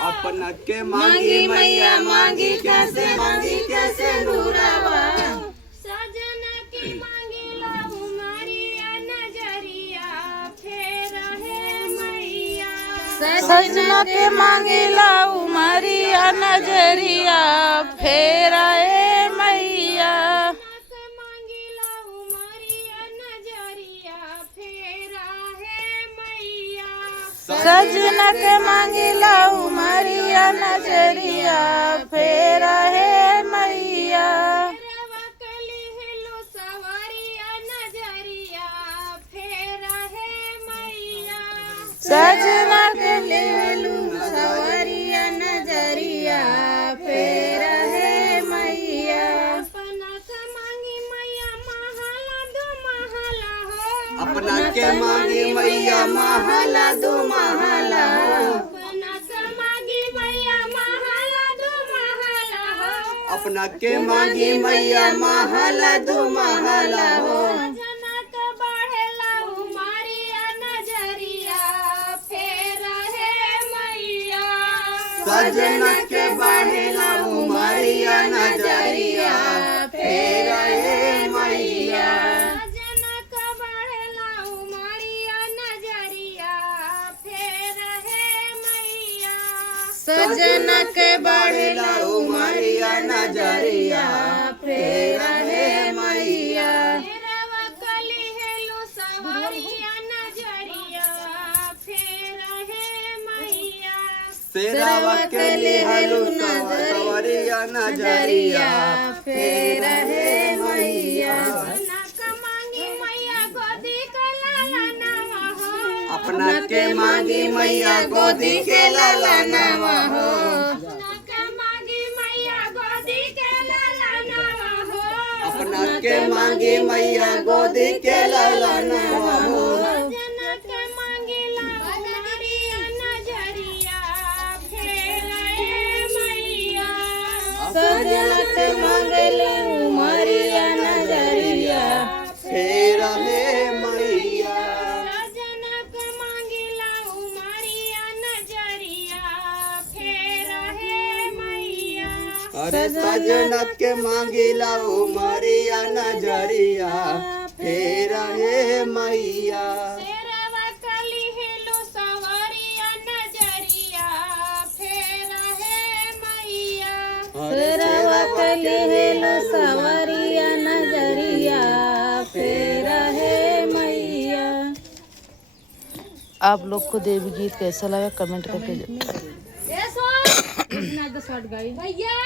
अपना के मांगी मैया मांगी कैसे नूरावा। सजना की मांगीला उमरिया नजरिया फेर है मैया। सजना के मांगीला उमरिया नजरिया फेर है मैया। मांगीला उमरिया नजरिया फेर है मैया। सजना के मांगीला उमरिया नजरिया फेर है मैया। रवकली हेलो सवरिया नजरिया फेर है मैया। सजना के लेलू सवरिया नजरिया फेर है मैया। अपना के मांगी मैया महला दो महला हो। अपना के मांगी मैया महला दो महला हो। अपना के मांगी मैया महला दो महला हो। अपना के मांगी मैया महला दो महला हो। जनक बढ़ेला उमरिया नजरिया फेर है मैया। सजना के बढ़ेला उमरिया नजरिया फेर है मैया। जनक बढ़ेला उमरिया नजरिया फेर है मैया। सजना के बढ़ेला उमरिया नजरिया फेर है मैया। रवकली हेलो सवरिया नजरिया फेर है मैया। सेरावा के लिहलू सवरिया नजरिया फेर है मैया। जनक मांगी मैया गोदी के लालनवा हो। अपना के मांगी मैया गोदी के लालनवा हो। जनक मांगी मैया गोदी के लालनवा हो। अपना के मांगी मैया गोदी के लालनवा हो। जनक मांगीला उमरिया नजरिया फेर है मैया। सजना के मांगेले उमरिया नजरिया फेर है मैया। जनक मांगीला उमरिया नजरिया फेर है मैया। अरे सजना के मांगीला उमरिया नजरिया फेर है मैया। रवकली हेलो सवरिया नजरिया फेर है मैया। सेरवा के लिहेलो सवरिया नजरिया फेर है मैया। आप लोग को देवी गीत कैसा लगा कमेंट करके भैया